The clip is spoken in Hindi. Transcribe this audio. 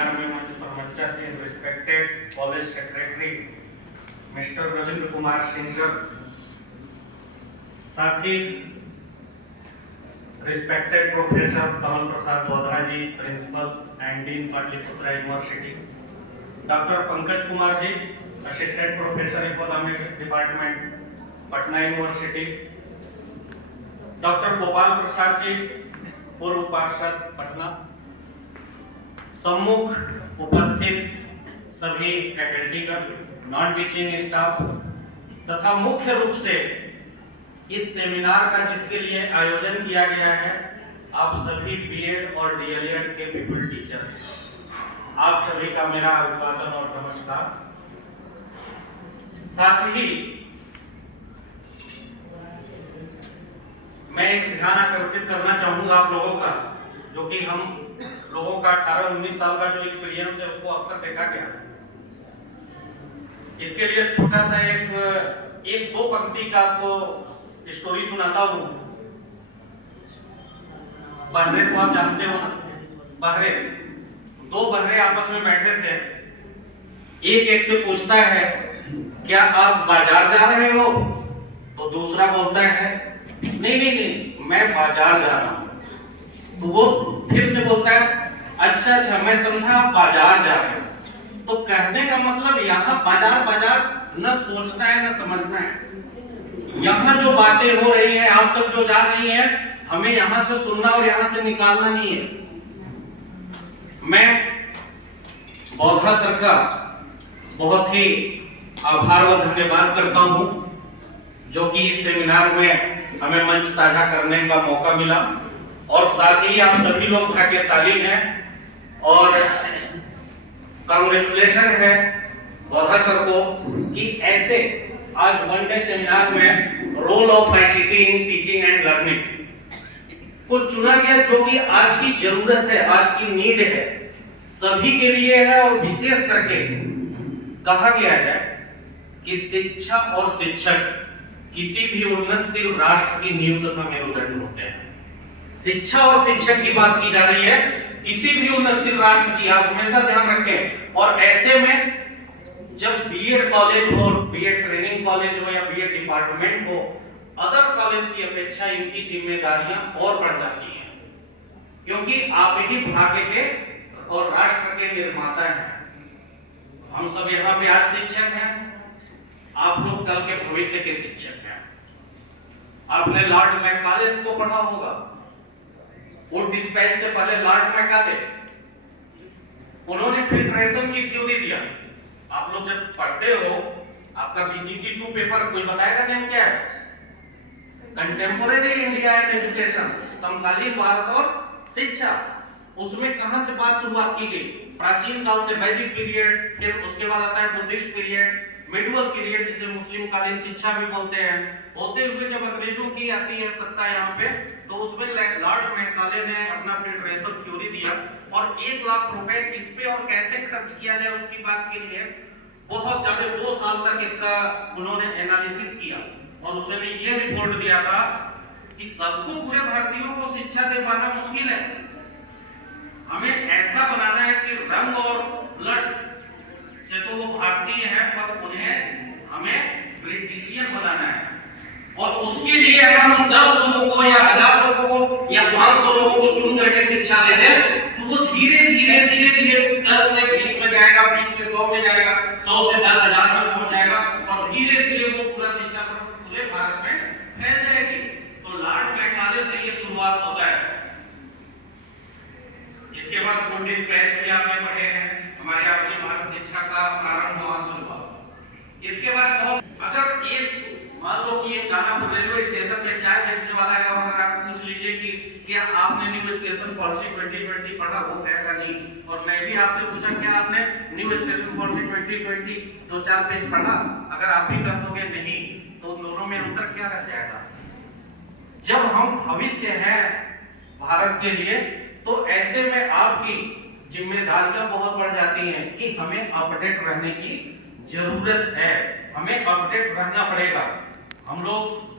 सेमिनार में मंच पर मंचासीन respected college secretary mister Ravindra Kumar Singer, साथ ही respected professor Kamal Prasad Bauddha ji, principal and dean Pataliputra university, doctor Pankaj Kumar ji, assistant professor economics department Patna university, doctor Gopal Prasad ji, पूर्व पार्षद पटना, सम्मुख उपस्थित सभी फैकल्टीगण, नॉन टीचिंग स्टाफ तथा मुख्य रूप से इस सेमिनार का जिसके लिए आयोजन किया गया है, आप सभी बीएड और डीएलएड के पीपल टीचर, आप सभी का मेरा अभिवादन और नमस्कार। साथ ही मैं एक ध्यान आकर्षित करना चाहूंगा आप लोगों का, जो कि हम लोगों का 18-19 साल का जो एक्सपीरियंस है उसको अक्सर देखा गया है। इसके लिए छोटा सा एक दो पंक्ति का आपको स्टोरी सुनाता हूं। बहरे को आप जानते हो ना, बहरे, दो बहरे आपस में बैठे थे। एक से पूछता है, क्या आप बाजार जा रहे हो? तो दूसरा बोलता है, नहीं, मैं बाजार जा रहा हूं। तो वो फिर से बोलता है, अच्छा, मैं समझा आप बाजार जा रहे हो। तो कहने का मतलब यहाँ बाजार न सोचना है न समझना है। यहाँ जो बातें हो रही है, आप तक जो जा रही है, हमें यहाँ से सुनना और यहाँ से निकालना नहीं है। मैं बौद्धा सर का बहुत ही आभार व धन्यवाद करता हूँ, जो कि इस सेमिनार में हमें मंच साझा करने का मौका मिला, और साथ ही आप सभी लोग भाग्यशाली हैं और कांग्रेचुलेशन है बौद्धा सर को कि ऐसे आज वन डे सेमिनार में role of ICT in teaching and learning को चुना गया, जो कि आज की जरूरत है, आज की नीड है, सभी के लिए है। और विशेष करके कहा गया है कि शिक्षा और शिक्षक किसी भी उन्नतशील राष्ट्र की नींव तथा मेरुदंड होते हैं। शिक्षा और शिक्षक की बात की जा रही है, किसी भी उन्नतशील राष्ट्र की, आप हमेशा ध्यान रखें। और ऐसे में जब बीएड कॉलेज हो, बीएड ट्रेनिंग कॉलेज हो या बीएड डिपार्टमेंट हो, अदर कॉलेज की अपेक्षा इनकी जिम्मेदारियां और बढ़ जाती हैं, क्योंकि आप ही भाग्य के और राष्ट्र के निर्माता हैं। हम सब यहाँ पे आज शिक्षक हैं, आप लोग कल के भविष्य के शिक्षक हैं। आपने लॉर्ड मैकाले को पढ़ा होगा, वो डिस्पैच से पहले लॉर्ड मैकाले, उन्होंने फिल्ट्रेशन की थ्योरी दिया। आप लोग जब पढ़ते हो, आपका बीसीसी 2 पेपर कोई बताएगा नेम क्या है? कंटेम्पोरेरी इंडिया एंड एजुकेशन, समकालीन भारत और शिक्षा। उसमें कहां से बात शुरुआत की गई? प्राचीन काल से, वैदिक पीरियड, फिर उसके बाद आता है बुद्धिस्ट पीरियड, मिडिवल पीरियड जिसे मुस्लिम कालीन शिक्षा भी बोलते हैं, होते हुए जब अंग्रेजों की आती है सत्ता यहाँ पे, तो उसमें लॉर्ड मैकाले ने अपना फिल्ट्रेशन थ्योरी दिया और 1 लाख रुपए किस पे और कैसे खर्च किया जाए उसकी बात के लिए बहुत ज्यादा 2 साल तक इसका उन्होंने एनालिसिस किया, और उसने ये रिपोर्ट दिया था कि सबको, पूरे भारतीयों को शिक्षा दे पाना मुश्किल है। हमें ऐसा बनाना है कि रंग और ब्लड से तो वो भारतीय है, पर उन्हें हमें ब्रिटिशियन बनाना है। और उसके लिए अगर हम 10 लोगों को या 1000 लोगों को या 500 लोगों को चुन करके शिक्षा दे दें, तो वो धीरे धीरे 10 से 20 में जाएगा, 20 से 100 में जाएगा, 100 से 10,000 में पहुंच जाएगा, और धीरे धीरे वो पूरा शिक्षा पूरे भारत में फैल जाएगी। तो लॉर्ड मैकाले से ये शुरुआत होता है। इसके बाद गुड डिस्पैच भी आपने पढ़े हैं, हमारे अपनी भारत शिक्षा का प्रारंभ वहां से हुआ। इसके बाद अगर एक मान लो कि एक दानापुर रेलवे स्टेशन पे चाय बेचने वाला है, और अगर आप पूछ लीजिए कि क्या आपने न्यू एजुकेशन पॉलिसी 2020 पढ़ा, वो कहेगा नहीं। और मैं भी आपसे पूछा, क्या आपने न्यू एजुकेशन पॉलिसी 2020 2-4 पेज पढ़ा? अगर आप भी कह दोगे नहीं, तो दोनों में अंतर क्या रह जाएगा? जब हम भविष्य है भारत के लिए, तो ऐसे में आपकी जिम्मेदारियां बहुत बढ़ जाती हैं कि हमें अपडेट रहने की जरूरत है, हमें अपडेट रहना पड़ेगा। हम लोग